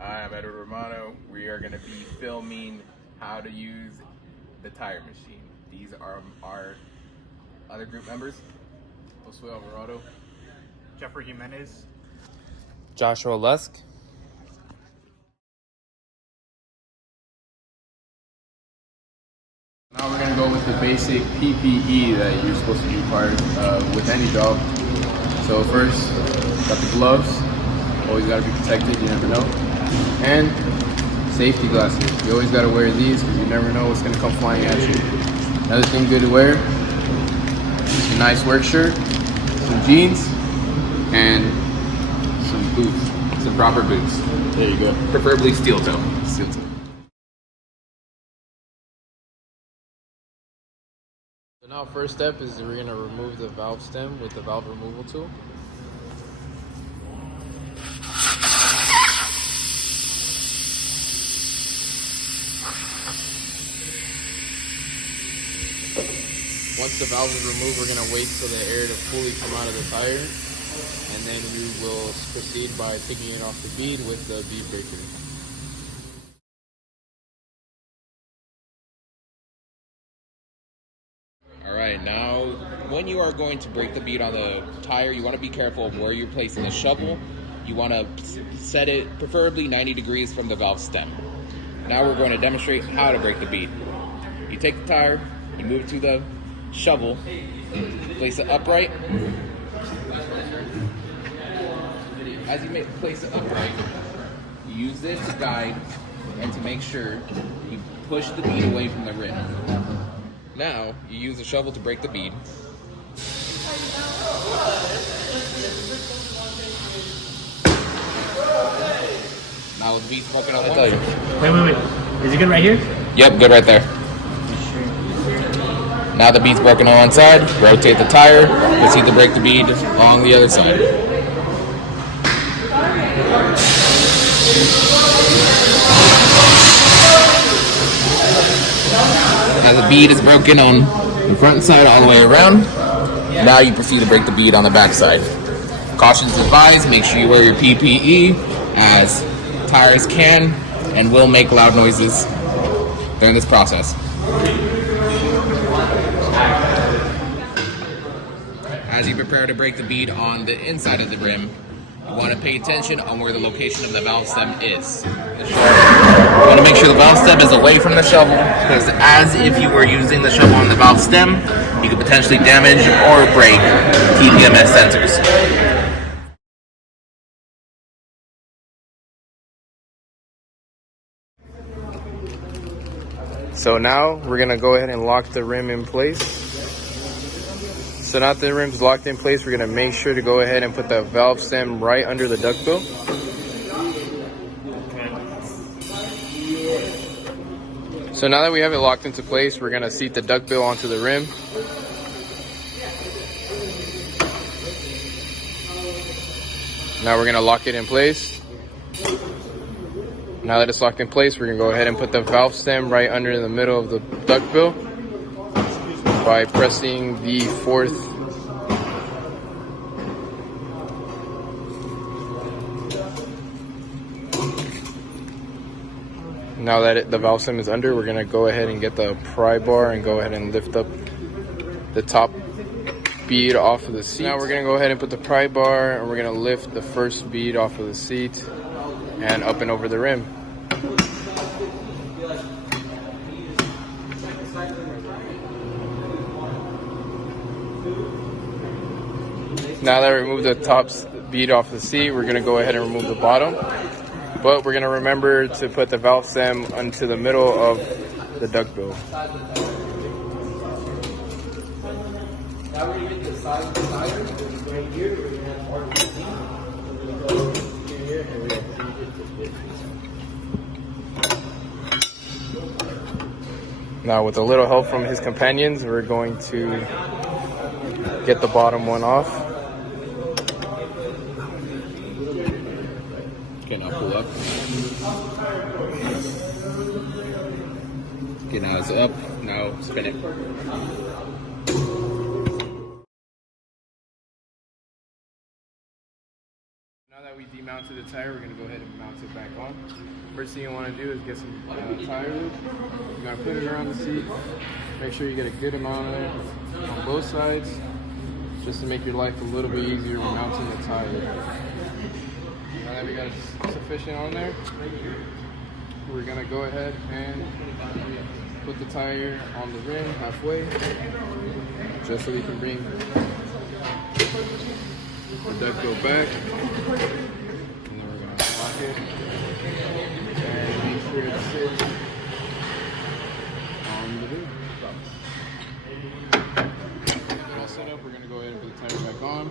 Hi, I'm Edward Romano. We are going to be filming how to use the tire machine. These are our other group members. Josue Alvarado. Jeffrey Jimenez. Joshua Lusk. Now we're going to go with the basic PPE that you're supposed to be required with any job. So first, got the gloves. Always got to be protected, you never know. And safety glasses. You always got to wear these because you never know what's going to come flying at you. Another thing good to wear is a nice work shirt, some jeans, and some boots. Some proper boots. There you go. Preferably steel toe. Steel toe. So now first step is we're going to remove the valve stem with the valve removal tool. Once the valve is removed, we're going to wait for the air to fully come out of the tire, and then we will proceed by taking it off the bead with the bead breaker. Alright, now when you are going to break the bead on the tire, you want to be careful of where you're placing the shovel. You want to set it preferably 90 degrees from the valve stem. Now we're going to demonstrate how to break the bead. You take the tire, you move it to the shovel, place it upright. As you place it upright, you use this to guide and to make sure you push the bead away from the rim. Now, you use the shovel to break the bead. Now the bead's broken on one side. Wait. Is it good right here? Yep, good right there. Now the bead's broken on one side, rotate the tire, proceed to break the bead along the other side. Now the bead is broken on the front side all the way around. Now you proceed to break the bead on the back side. Cautions advised, make sure you wear your PPE, as tires can and will make loud noises during this process. As you prepare to break the bead on the inside of the rim, you want to pay attention on where the location of the valve stem is. You want to make sure the valve stem is away from the shovel, because as if you were using the shovel on the valve stem, you could potentially damage or break TPMS sensors. So now we're going to go ahead and lock the rim in place. So now that the rim's locked in place, we're going to make sure to go ahead and put the valve stem right under the duckbill. So now that we have it locked into place, we're going to seat the duckbill onto the rim. Now we're going to lock it in place. Now that it's locked in place, we're going to go ahead and put the valve stem right under the middle of the duckbill by pressing the fourth Now that the valve stem is under, we're going to go ahead and get the pry bar and go ahead and lift up the top bead off of the seat. Now we're going to go ahead and put the pry bar and we're going to lift the first bead off of the seat and up and over the rim. Now that we removed the top bead off the seat, we're going to go ahead and remove the bottom. But we're going to remember to put the valve stem into the middle of the duckbill. Now with a little help from his companions, we're going to get the bottom one off. Okay, now pull up. Okay, now it's up. Now spin it. Now that we demounted the tire, we're gonna go ahead and mount it back on. First thing you wanna do is get some tire lube. You're gonna put it around the seat. Make sure you get a good amount of it on both sides, just to make your life a little bit easier when mounting the tire. Now that we got sufficient on there, we're gonna go ahead and put the tire on the rim halfway, just so we can bring the duckbill back. And then we're gonna lock it and make sure it sits on the rim. All set up, we're gonna go ahead and put the tire back on.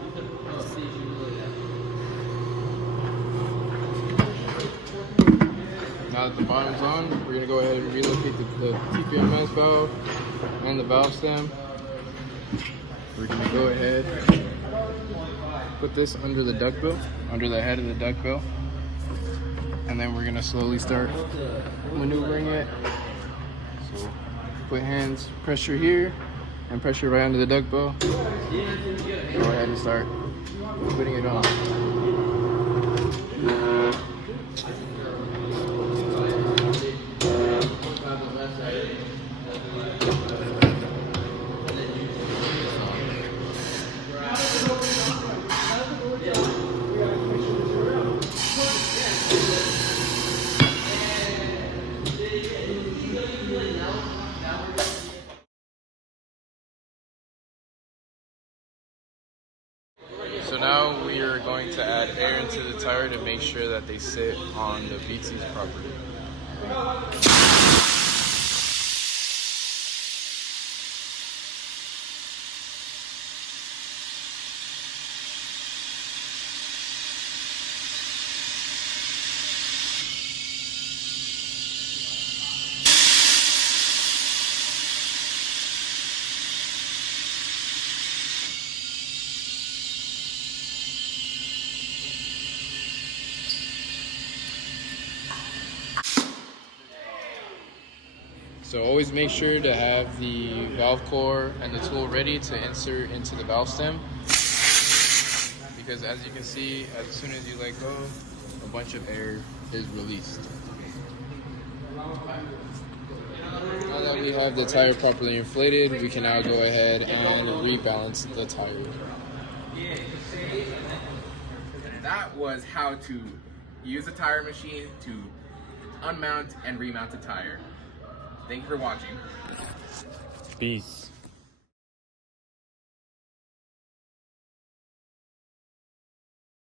Now that the bottom's on, we're gonna go ahead and relocate the TPMS valve and the valve stem. We're gonna go ahead and put this under the duckbill, under the head of the duckbill, and then we're gonna slowly start maneuvering it. So put hands, pressure here, and pressure right under the duckbill. Go ahead and start putting it on. So now we are going to add air into the tire to make sure that they sit on the Beatsy's properly. So always make sure to have the valve core and the tool ready to insert into the valve stem, because as you can see, as soon as you let go, a bunch of air is released. Now that we have the tire properly inflated, we can now go ahead and rebalance the tire. That was how to use a tire machine to unmount and remount a tire. Thank you for watching. Peace.